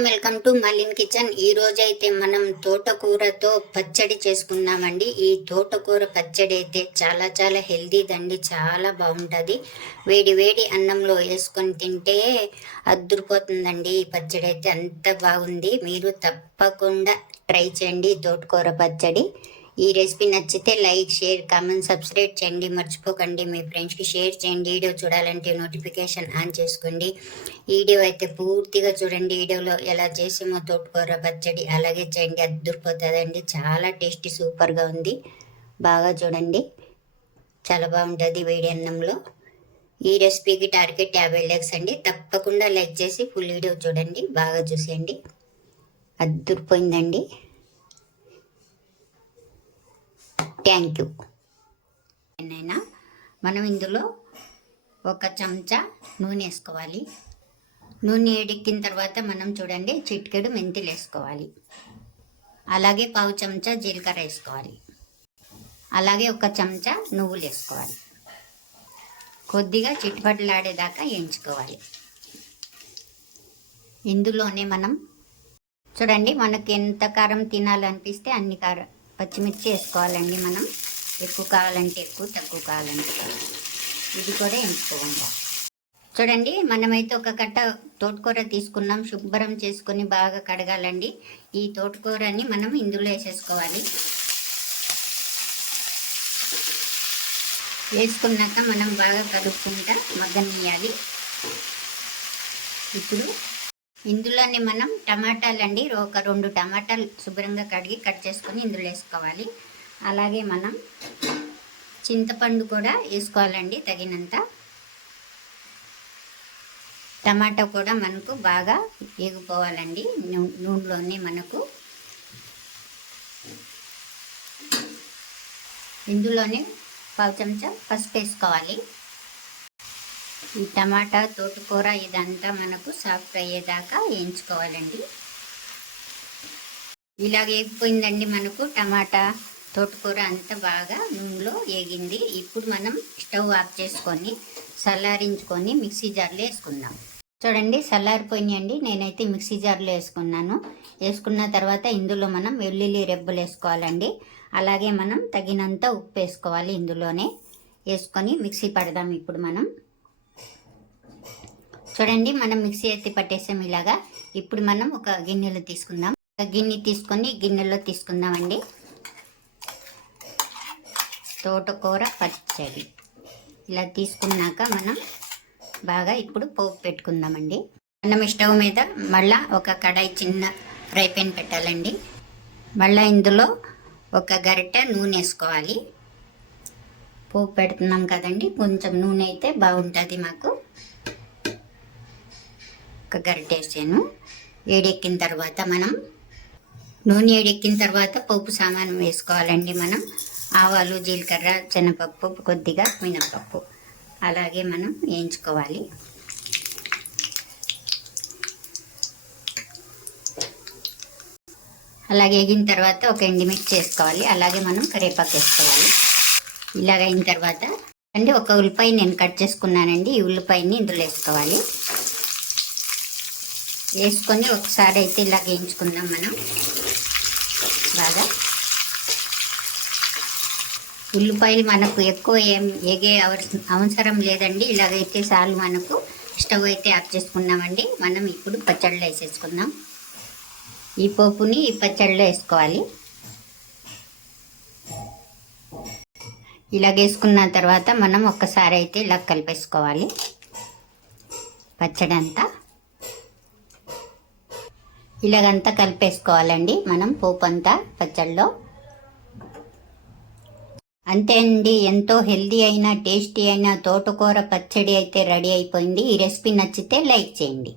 Welcome to మలిన్ kitchen. ఈ రోజైతే మనం తోటకూరతో పచ్చడి చేసుకుందామండి. ఈ తోటకూర పచ్చడి అయితే చాలా చాలా హెల్దీదండి, చాలా బాగుంటుంది. వేడి వేడి అన్నంలో వేసుకొని తింటే అద్దురిపోతుందండి. ఈ పచ్చడి అయితే అంత బాగుంది. మీరు తప్పకుండా ట్రై చేయండి తోటకూర పచ్చడి. ఈ రెసిపీ నచ్చితే లైక్, షేర్, కామెంట్, సబ్స్క్రైబ్ చేయండి. మర్చిపోకండి. మీ ఫ్రెండ్స్కి షేర్ చేయండి. వీడియో చూడాలంటే నోటిఫికేషన్ ఆన్ చేసుకోండి. వీడియో అయితే పూర్తిగా చూడండి. వీడియోలో ఎలా చేసామో తోటకూర పచ్చడి అలాగే చేయండి, అద్దురిపోతుందండి. చాలా టేస్టీ, సూపర్గా ఉంది. బాగా చూడండి, చాలా బాగుంటుంది వేడి అన్నంలో. ఈ రెసిపీకి టార్గెట్ 50 లైక్స్ అండి. తప్పకుండా లైక్ చేసి ఫుల్ వీడియో చూడండి, బాగా చూసేయండి. అద్దురిపోయిందండి. Thank you. అయినా మనం ఇందులో 1 చెంచా నూనె వేసుకోవాలి. నూనె వేడెక్కిన తర్వాత మనం చూడండి చిటికెడు మెంతులు వేసుకోవాలి. అలాగే 1/2 చెంచా జీలకర్ర వేసుకోవాలి. అలాగే 1 చెంచా నువ్వులు వేసుకోవాలి. కొద్దిగా చిట్టుపట్లాడేదాకా వేయించుకోవాలి. ఇందులోనే మనం చూడండి మనకి ఎంత కారం తినాలనిపిస్తే అన్ని కారం పచ్చిమిర్చి వేసుకోవాలండి. మనం ఎక్కువ కావాలంటే ఎక్కువ, తక్కువ కావాలంటే ఇది కూడా ఎంచుకోవాలి. చూడండి మనమైతే 1 కట్ట తోటకూర తీసుకున్నాం. శుభ్రం చేసుకొని బాగా కడగాలండి. ఈ తోటకూరని మనం ఇందులో వేసేసుకోవాలి. వేసుకున్నాక మనం బాగా కలుపుకుంటా మగ్గనియాలి. ఇప్పుడు ఇందులోనే మనం టమాటాలండి, 2 టమాటాలు శుభ్రంగా కడిగి కట్ చేసుకొని ఇందులో వేసుకోవాలి. అలాగే మనం చింతపండు కూడా వేసుకోవాలండి తగినంత. టమాటా కూడా మనకు బాగా వేగిపోవాలండి నూనెలోనే. మనకు ఇందులోనే 1/2 చెంచా పసుపు వేసుకోవాలి. ఈ టమాటా, తోటకూర ఇదంతా మనకు సాఫ్ట్ అయ్యేదాకా వేయించుకోవాలండి. ఇలాగ వేగిపోయిందండి మనకు టమాటా, తోటకూర అంతా బాగా నూనెలో వేగింది. ఇప్పుడు మనం స్టవ్ ఆఫ్ చేసుకొని చల్లారించుకొని మిక్సీ జార్లో వేసుకుందాం. చూడండి చల్లారిపోయినాయండి. నేనైతే మిక్సీ జార్లో వేసుకున్నాను. వేసుకున్న తర్వాత ఇందులో మనం వెల్లుల్లి రెబ్బలు వేసుకోవాలండి. అలాగే మనం తగినంత ఉప్పు వేసుకోవాలి. ఇందులోనే వేసుకొని మిక్సీ పడదాం. ఇప్పుడు మనం చూడండి మనం మిక్సీ ఎత్తి పట్టేసాం ఇలాగా. ఇప్పుడు మనం ఒక గిన్నెలో తీసుకుందాం. ఒక గిన్నె తీసుకొని గిన్నెలో తీసుకుందామండి తోటకూర పచ్చడి. ఇలా తీసుకున్నాక మనం బాగా ఇప్పుడు పోపు పెట్టుకుందామండి. మనం స్టవ్ మీద మళ్ళీ ఒక కడాయి, చిన్న ఫ్రై పాన్ పెట్టాలండి. మళ్ళీ ఇందులో 1 గరిటె నూనె వేసుకోవాలి. పోపు పెడుతున్నాం కదండి, కొంచెం నూనె అయితే బాగుంటుంది మాకు. 1 గరిటె వేసాను. వేడెక్కిన తర్వాత మనం నూనె వేడెక్కిన తర్వాత పోపు సామాను వేసుకోవాలండి. మనం ఆవాలు, జీలకర్ర, శనగపప్పు, కొద్దిగా మినపప్పు అలాగే మనం వేయించుకోవాలి. అలాగే వేగిన తర్వాత 1 ఎండుమిర్చి వేసుకోవాలి. అలాగే మనం కరివేపాకు వేసుకోవాలి. ఇలాగ అయిన తర్వాత అంటే 1 ఉల్లిపాయ నేను కట్ చేసుకున్నానండి. ఈ ఉల్లిపాయని ఇందులో వేసుకోవాలి. వేసుకొని ఒకసారి అయితే ఇలా వేయించుకుందాం మనం బాగా. ఉల్లిపాయలు మనకు ఎక్కువ ఏం వేగే అవసరం లేదండి. ఇలాగైతే చాలు మనకు. స్టవ్ అయితే ఆఫ్ చేసుకున్నామండి. మనం ఇప్పుడు పచ్చడిలో వేసేసుకుందాం. ఈ పోపుని ఈ పచ్చడిలో వేసుకోవాలి. ఇలా వేసుకున్న తర్వాత మనం ఒక్కసారి అయితే ఇలా కలిపేసుకోవాలి పచ్చడి అంతా. ఇలాగంతా కలిపేసుకోవాలండి మనం పోపు అంతా పచ్చడిలో. అంతే అండి, ఎంతో హెల్దీ అయిన, టేస్టీ అయిన తోటకూర పచ్చడి అయితే రెడీ అయిపోయింది. ఈ రెసిపీ నచ్చితే లైక్ చేయండి.